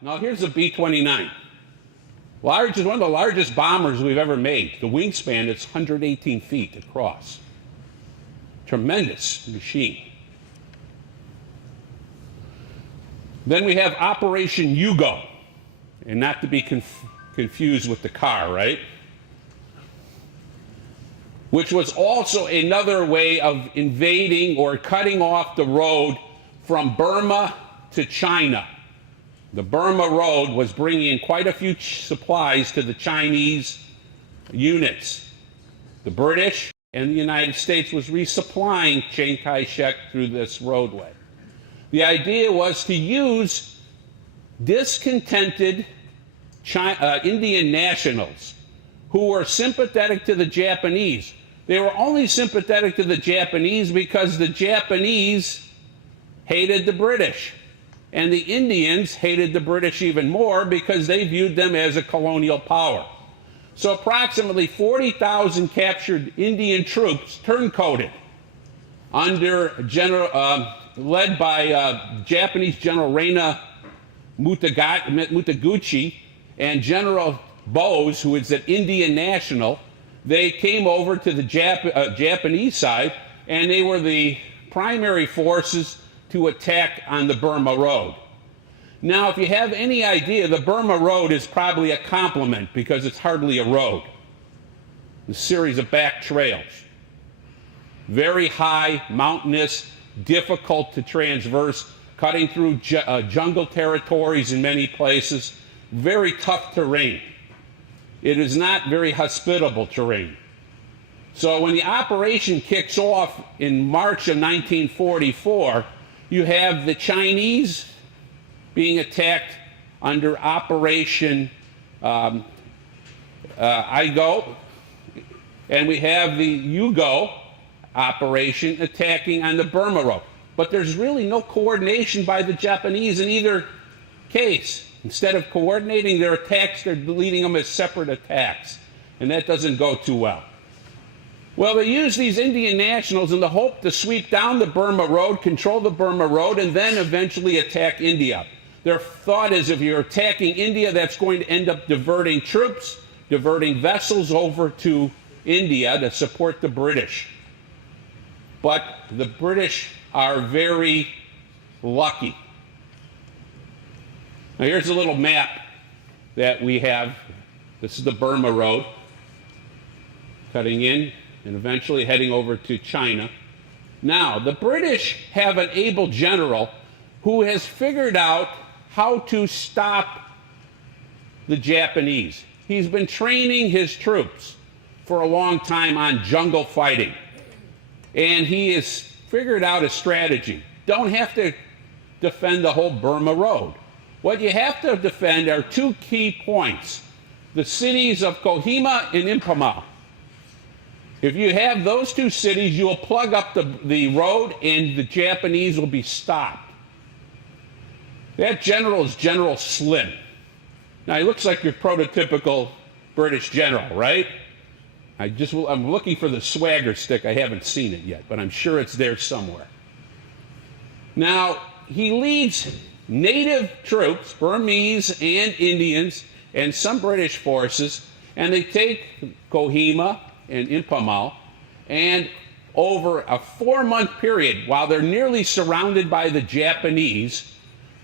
Now here's the B-29. One of the largest bombers we've ever made. The wingspan is 118 feet across. Tremendous machine. Then we have Operation Hugo, and not to be confused with the car, right? Which was also another way of invading or cutting off the road from Burma to China. The Burma Road was bringing in quite a few supplies to the Chinese units. The British and the United States was resupplying Chiang Kai-shek through this roadway. The idea was to use discontented Indian nationals who were sympathetic to the Japanese. They were only sympathetic to the Japanese because the Japanese hated the British. And the Indians hated the British even more because they viewed them as a colonial power. So approximately 40,000 captured Indian troops turncoated under led by Japanese General Reina Mutaguchi and General Bose, who is an Indian national. They came over to the Japanese side, and they were the primary forces to attack on the Burma Road. Now, if you have any idea, the Burma Road is probably a compliment because it's hardly a road. A series of back trails. Very high, mountainous, difficult to traverse, cutting through jungle territories in many places. Very tough terrain. It is not very hospitable terrain. So when the operation kicks off in March of 1944, you have the Chinese being attacked under Operation Igo, and we have the Hugo operation attacking on the Burma Road. But there's really no coordination by the Japanese in either case. Instead of coordinating their attacks, they're leading them as separate attacks, and that doesn't go too well. Well, they use these Indian nationals in the hope to sweep down the Burma Road, control the Burma Road, and then eventually attack India. Their thought is if you're attacking India, that's going to end up diverting troops, diverting vessels over to India to support the British. But the British are very lucky. Now here's a little map that we have. This is the Burma Road, cutting in and eventually heading over to China. Now, the British have an able general who has figured out how to stop the Japanese. He's been training his troops for a long time on jungle fighting. And he has figured out a strategy. Don't have to defend the whole Burma Road. What you have to defend are two key points: the cities of Kohima and Imphal. If you have those two cities, you will plug up the road and the Japanese will be stopped. That general is General Slim. Now, he looks like your prototypical British general, right? I'm looking for the swagger stick. I haven't seen it yet, but I'm sure it's there somewhere. Now, he leads native troops, Burmese and Indians, and some British forces, and they take Kohima and Imphal, and over a 4-month period, while they're nearly surrounded by the Japanese,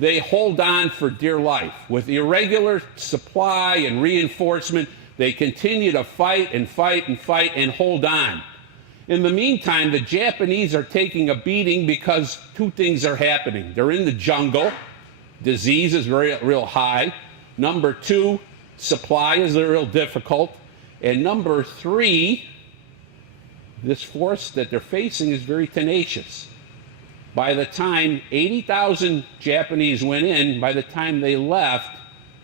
they hold on for dear life. With irregular supply and reinforcement, they continue to fight and fight and fight and hold on. In the meantime, the Japanese are taking a beating because two things are happening. They're in the jungle. Disease is real high. Number two, supply is real difficult. And number three, this force that they're facing is very tenacious. By the time 80,000 Japanese went in, by the time they left,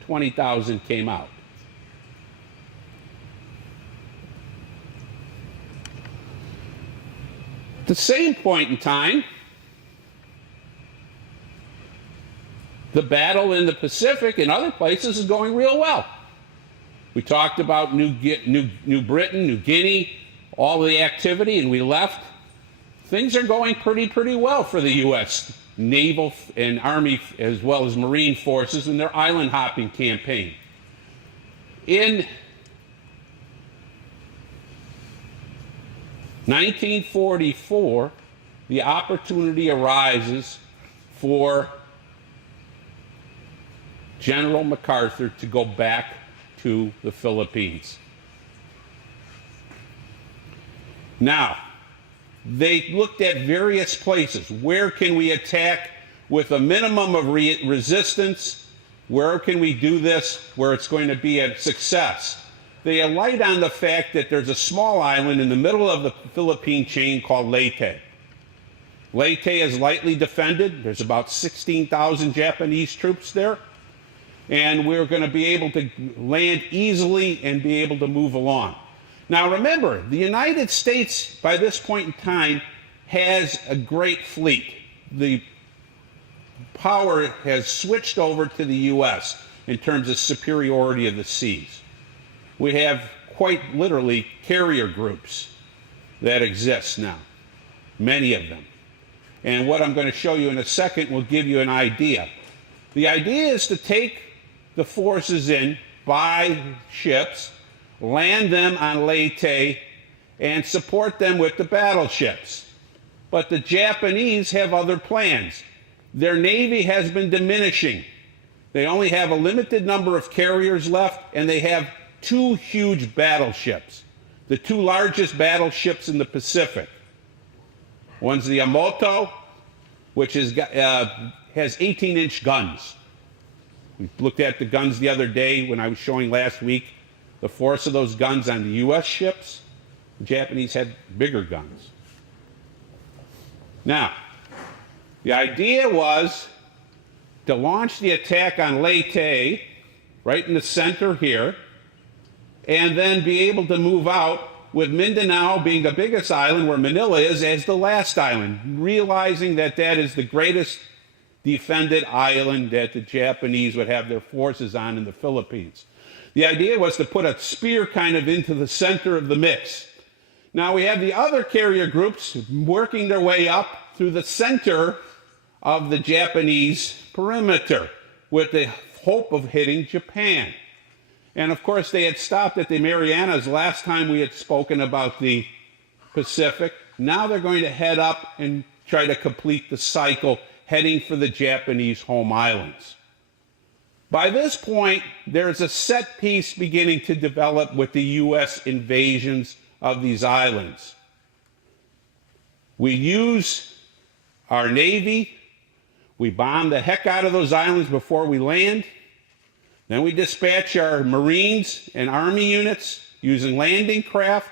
20,000 came out. At the same point in time, the battle in the Pacific and other places is going real well. We talked about New Britain, New Guinea, all the activity, and we left. Things are going pretty well for the U.S. naval and army as well as marine forces in their island hopping campaign. In 1944, the opportunity arises for General MacArthur to go back to the Philippines. Now, they looked at various places. Where can we attack with a minimum of resistance? Where can we do this where it's going to be a success? They alight on the fact that there's a small island in the middle of the Philippine chain called Leyte. Leyte is lightly defended. There's about 16,000 Japanese troops there. And we're going to be able to land easily and be able to move along. Now remember, the United States, by this point in time, has a great fleet. The power has switched over to the U.S. in terms of superiority of the seas. We have quite literally carrier groups that exist now, many of them. And what I'm going to show you in a second will give you an idea. The idea is to take the forces in by ships, land them on Leyte, and support them with the battleships. But the Japanese have other plans. Their navy has been diminishing. They only have a limited number of carriers left, and they have 2 huge battleships, the 2 largest battleships in the Pacific. One's the Yamato, which has 18-inch guns. We looked at the guns the other day when I was showing last week the force of those guns on the U.S. ships. The Japanese had bigger guns. Now, the idea was to launch the attack on Leyte, right in the center here, and then be able to move out with Mindanao being the biggest island, where Manila is, as the last island, realizing that that is the greatest defended island that the Japanese would have their forces on in the Philippines. The idea was to put a spear kind of into the center of the mix. Now we have the other carrier groups working their way up through the center of the Japanese perimeter with the hope of hitting Japan. And of course they had stopped at the Marianas last time we had spoken about the Pacific. Now they're going to head up and try to complete the cycle, heading for the Japanese home islands. By this point, there's a set piece beginning to develop with the U.S. invasions of these islands. We use our Navy. We bomb the heck out of those islands before we land. Then we dispatch our Marines and Army units using landing craft,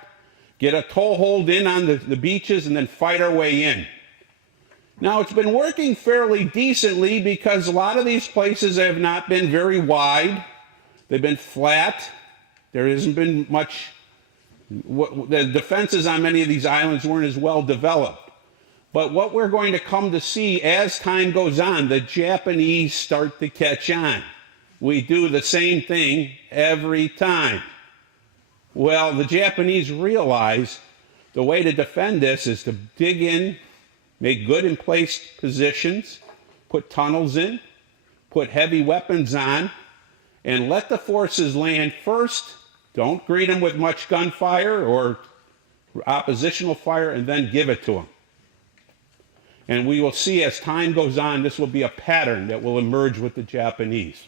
get a toehold in on the beaches, and then fight our way in. Now, it's been working fairly decently because a lot of these places have not been very wide. They've been flat. There hasn't been much. The defenses on many of these islands weren't as well developed. But what we're going to come to see as time goes on, the Japanese start to catch on. We do the same thing every time. Well, the Japanese realize the way to defend this is to dig in, make good in place positions, put tunnels in, put heavy weapons on, and let the forces land first. Don't greet them with much gunfire or oppositional fire, and then give it to them. And we will see as time goes on, this will be a pattern that will emerge with the Japanese.